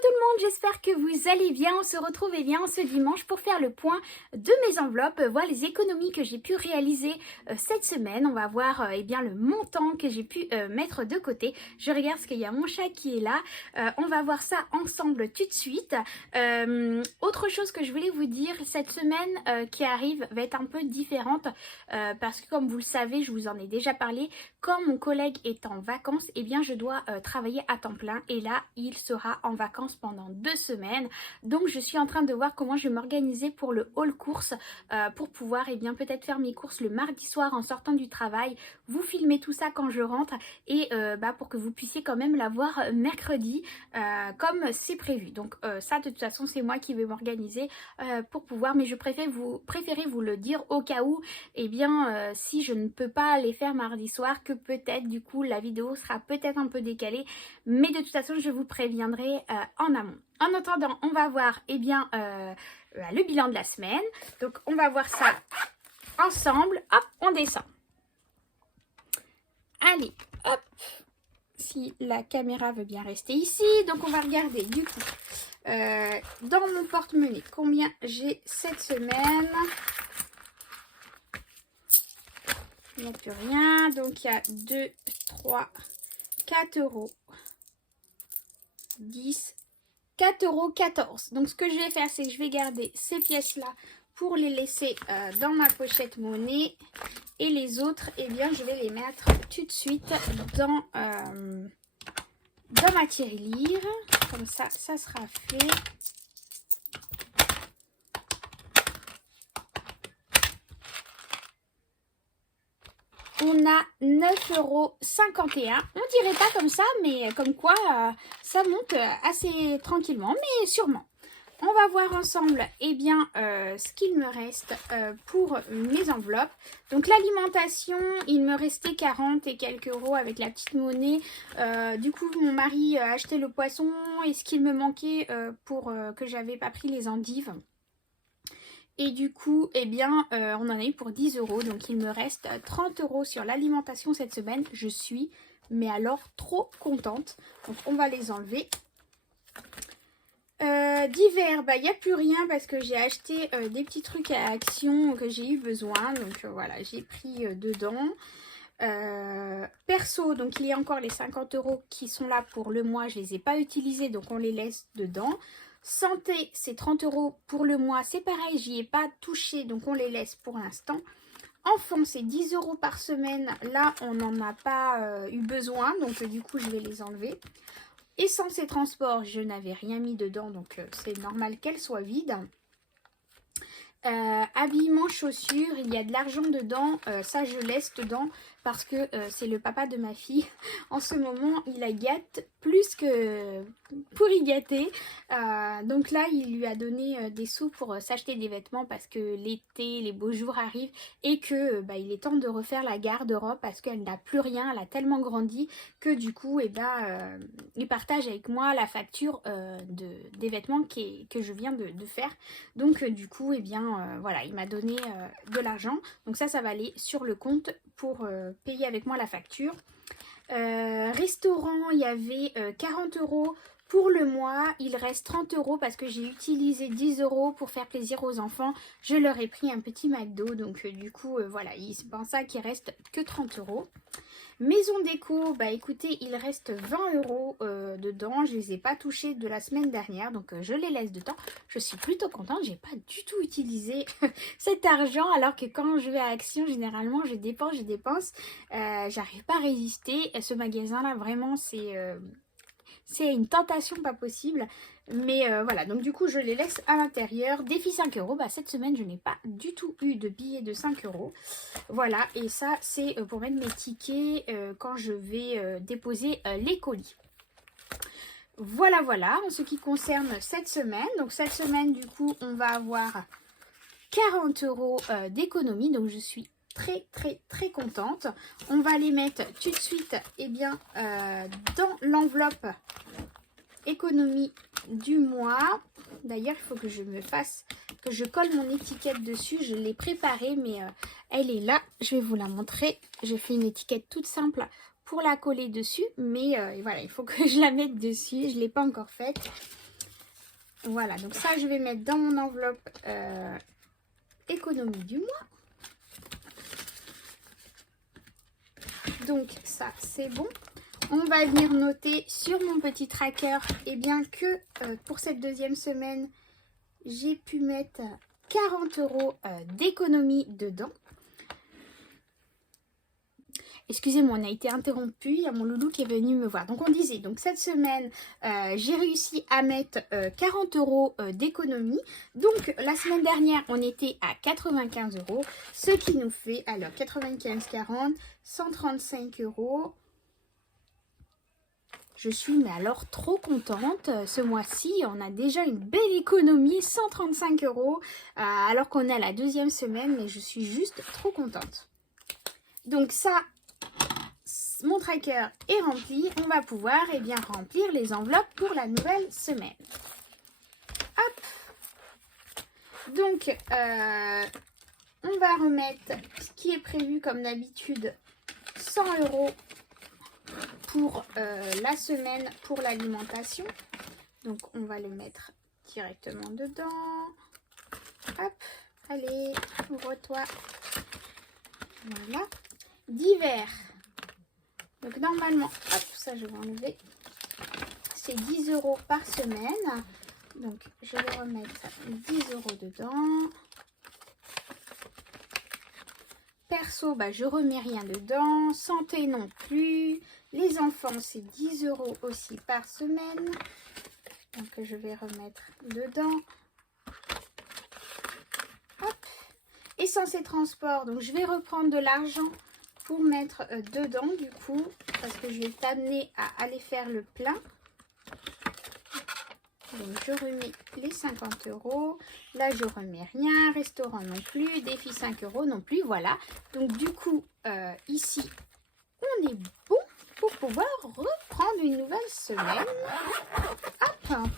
tout le monde, j'espère que vous allez bien. On se retrouve ce dimanche pour faire le point de mes enveloppes, voir les économies que j'ai pu réaliser cette semaine. On va voir le montant que j'ai pu mettre de côté. Je regarde parce qu'il y a mon chat qui est là. On va voir ça ensemble tout de suite. Autre chose que je voulais vous dire, cette semaine qui arrive va être un peu différente parce que comme vous le savez, je vous en ai déjà parlé, quand mon collègue est en vacances, je dois travailler à temps plein et là, il sera en vacances pendant 2 semaines. Donc, je suis en train de voir comment je vais m'organiser pour le haul course pour pouvoir peut-être faire mes courses le mardi soir en sortant du travail, vous filmer tout ça quand je rentre et pour que vous puissiez quand même l'avoir mercredi comme c'est prévu. Donc, ça, de toute façon, c'est moi qui vais m'organiser pour pouvoir, mais je préfère vous le dire au cas où, si je ne peux pas les faire mardi soir, que peut-être du coup la vidéo sera peut-être un peu décalée, mais de toute façon je vous préviendrai en amont. En attendant, on va voir le bilan de la semaine. Donc on va voir ça ensemble. Hop, on descend. Allez, hop, si la caméra veut bien rester ici. Donc on va regarder du coup dans mon porte-monnaie combien j'ai cette semaine. Il n'y a plus rien. Donc il y a 2, 3, 4 euros. 10, 4,14 €. Donc ce que je vais faire, c'est que je vais garder ces pièces-là pour les laisser dans ma pochette monnaie. Et les autres, je vais les mettre tout de suite dans ma tirelire. Comme ça, ça sera fait. On a 9,51 €. On dirait pas comme ça, mais comme quoi ça monte assez tranquillement, mais sûrement. On va voir ensemble ce qu'il me reste pour mes enveloppes. Donc l'alimentation, il me restait 40 et quelques euros avec la petite monnaie. Du coup, mon mari a acheté le poisson et ce qu'il me manquait pour que j'avais pas pris les endives. Et du coup, on en a eu pour 10 €. Donc, il me reste 30 € sur l'alimentation cette semaine. Je suis, mais alors, trop contente. Donc, on va les enlever. D'hiver, il n'y a plus rien parce que j'ai acheté des petits trucs à Action que j'ai eu besoin. Donc, voilà, j'ai pris dedans. Perso, donc il y a encore les 50 € qui sont là pour le mois. Je ne les ai pas utilisés, donc on les laisse dedans. Santé, c'est 30 € pour le mois. C'est pareil, j'y ai pas touché, donc on les laisse pour l'instant. Enfant, c'est 10 € par semaine. Là, on n'en a pas eu besoin, donc du coup, je vais les enlever. Essence et transport, je n'avais rien mis dedans, donc c'est normal qu'elle soit vide. Habillement, chaussures, il y a de l'argent dedans, ça je laisse dedans parce que c'est le papa de ma fille. En ce moment, il la gâte plus que pour y gâter. Donc là, il lui a donné des sous pour s'acheter des vêtements parce que l'été, les beaux jours arrivent et que il est temps de refaire la garde-robe parce qu'elle n'a plus rien, elle a tellement grandi que du coup, il partage avec moi la facture des vêtements que je viens de faire. Donc du coup, voilà, il m'a donné de l'argent. Donc ça va aller sur le compte pour payer avec moi la facture. Restaurant, il y avait 40 € pour le mois. Il reste 30 € parce que j'ai utilisé 10 € pour faire plaisir aux enfants. Je leur ai pris un petit McDo. Donc du coup, voilà, c'est pour ça qu'il reste que 30 €. Maison déco, écoutez, il reste 20 € dedans. Je les ai pas touchés de la semaine dernière, donc je les laisse dedans. Je suis plutôt contente, j'ai pas du tout utilisé cet argent, alors que quand je vais à Action, généralement, je dépense. J'arrive pas à résister. Ce magasin-là, vraiment, c'est une tentation pas possible. Mais voilà, donc du coup, je les laisse à l'intérieur. Défi 5 €. Cette semaine, je n'ai pas du tout eu de billets de 5 €. Voilà, et ça, c'est pour mettre mes tickets quand je vais déposer les colis. Voilà, en ce qui concerne cette semaine. Donc cette semaine, du coup, on va avoir 40 € d'économie. Donc je suis très contente. On va les mettre tout de suite dans l'enveloppe économie du mois. D'ailleurs, il faut que je colle mon étiquette dessus. Je l'ai préparée, mais elle est là. Je vais vous la montrer. J'ai fait une étiquette toute simple pour la coller dessus, mais voilà, il faut que je la mette dessus. Je ne l'ai pas encore faite. Voilà, donc ça, je vais mettre dans mon enveloppe économie du mois. Donc ça, c'est bon. On va venir noter sur mon petit tracker, et bien que pour cette deuxième semaine, j'ai pu mettre 40 € d'économie dedans. Excusez-moi, on a été interrompu, il y a mon loulou qui est venu me voir. Donc on disait, donc cette semaine, j'ai réussi à mettre 40 € d'économie. Donc la semaine dernière, on était à 95 €, ce qui nous fait, alors 95, 40, 135 €. Je suis mais alors trop contente. Ce mois-ci, on a déjà une belle économie, 135 €, alors qu'on est à la deuxième semaine, mais je suis juste trop contente. Donc ça, mon tracker est rempli. On va pouvoir bien remplir les enveloppes pour la nouvelle semaine. Hop. Donc, on va remettre ce qui est prévu comme d'habitude, 100 € pour la semaine pour l'alimentation. Donc, on va le mettre directement dedans. Hop. Allez, ouvre-toi. Voilà. Divers. Donc normalement, hop, ça je vais enlever. C'est 10 € par semaine. Donc je vais remettre 10 € dedans. Perso, bah, je remets rien dedans. Santé non plus. Les enfants, c'est 10 € aussi par semaine. Donc je vais remettre dedans. Hop. Essence et transport. Donc je vais reprendre de l'argent pour mettre dedans du coup, parce que je vais t'amener à aller faire le plein. Donc je remets les 50 €. Là je remets rien, restaurant non plus, défi 5 € non plus, voilà. Donc du coup ici on est bon pour pouvoir reprendre une nouvelle semaine. Hop.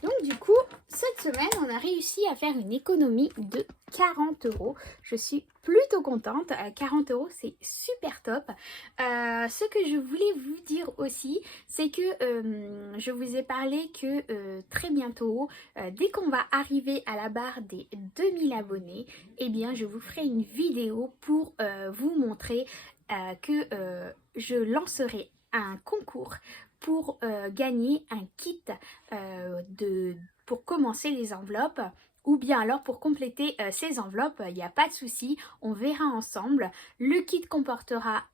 Donc du coup cette semaine on a réussi à faire une économie de 40 €. Je suis plutôt contente. 40 € c'est super top. Ce que je voulais vous dire aussi, c'est que je vous ai parlé que très bientôt, dès qu'on va arriver à la barre des 2000 abonnés, eh bien je vous ferai une vidéo pour vous montrer que je lancerai un concours pour gagner un kit pour commencer les enveloppes, ou bien alors pour compléter ces enveloppes, il n'y a pas de souci, on verra ensemble. Le kit comportera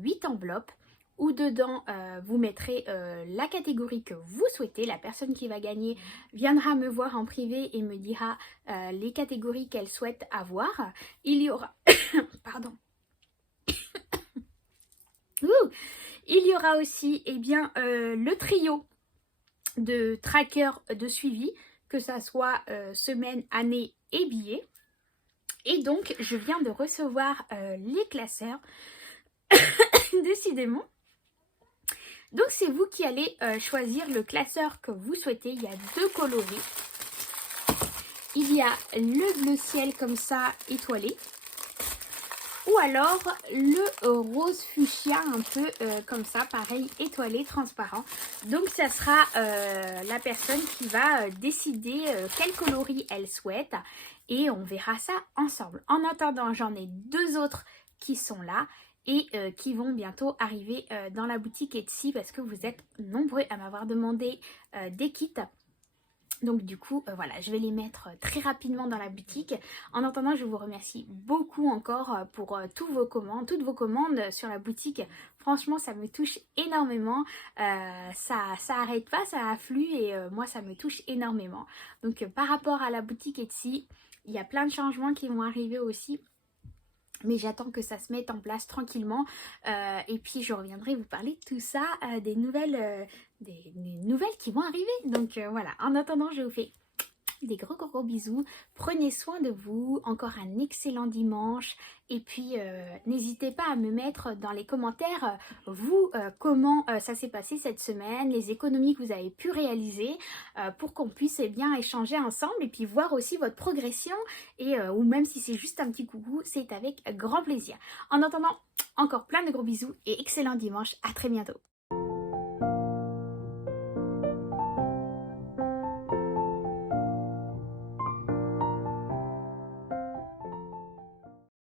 8 enveloppes où dedans vous mettrez la catégorie que vous souhaitez. La personne qui va gagner viendra me voir en privé et me dira les catégories qu'elle souhaite avoir. Il y aura pardon. Il y aura aussi le trio de trackers de suivi, que ça soit semaine, année et billets. Et donc, je viens de recevoir les classeurs, décidément. Donc, c'est vous qui allez choisir le classeur que vous souhaitez. Il y a 2 coloris. Il y a le bleu ciel comme ça, étoilé. Ou alors le rose fuchsia un peu comme ça, pareil, étoilé, transparent. Donc ça sera la personne qui va décider quel coloris elle souhaite. Et on verra ça ensemble. En attendant, j'en ai 2 autres qui sont là et qui vont bientôt arriver dans la boutique Etsy, parce que vous êtes nombreux à m'avoir demandé des kits. Donc du coup, voilà, je vais les mettre très rapidement dans la boutique. En attendant, je vous remercie beaucoup encore pour toutes vos commandes sur la boutique. Franchement, ça me touche énormément. Ça arrête pas, ça afflue et moi, ça me touche énormément. Donc par rapport à la boutique Etsy, il y a plein de changements qui vont arriver aussi. Mais j'attends que ça se mette en place tranquillement. Et puis je reviendrai vous parler de tout ça, des nouvelles qui vont arriver. Donc voilà, en attendant, je vous fais des gros bisous. Prenez soin de vous. Encore un excellent dimanche. Et puis n'hésitez pas à me mettre dans les commentaires vous comment ça s'est passé cette semaine, les économies que vous avez pu réaliser, pour qu'on puisse bien échanger ensemble et puis voir aussi votre progression, et ou même si c'est juste un petit coucou, c'est avec grand plaisir. En attendant, encore plein de gros bisous et excellent dimanche. À très bientôt.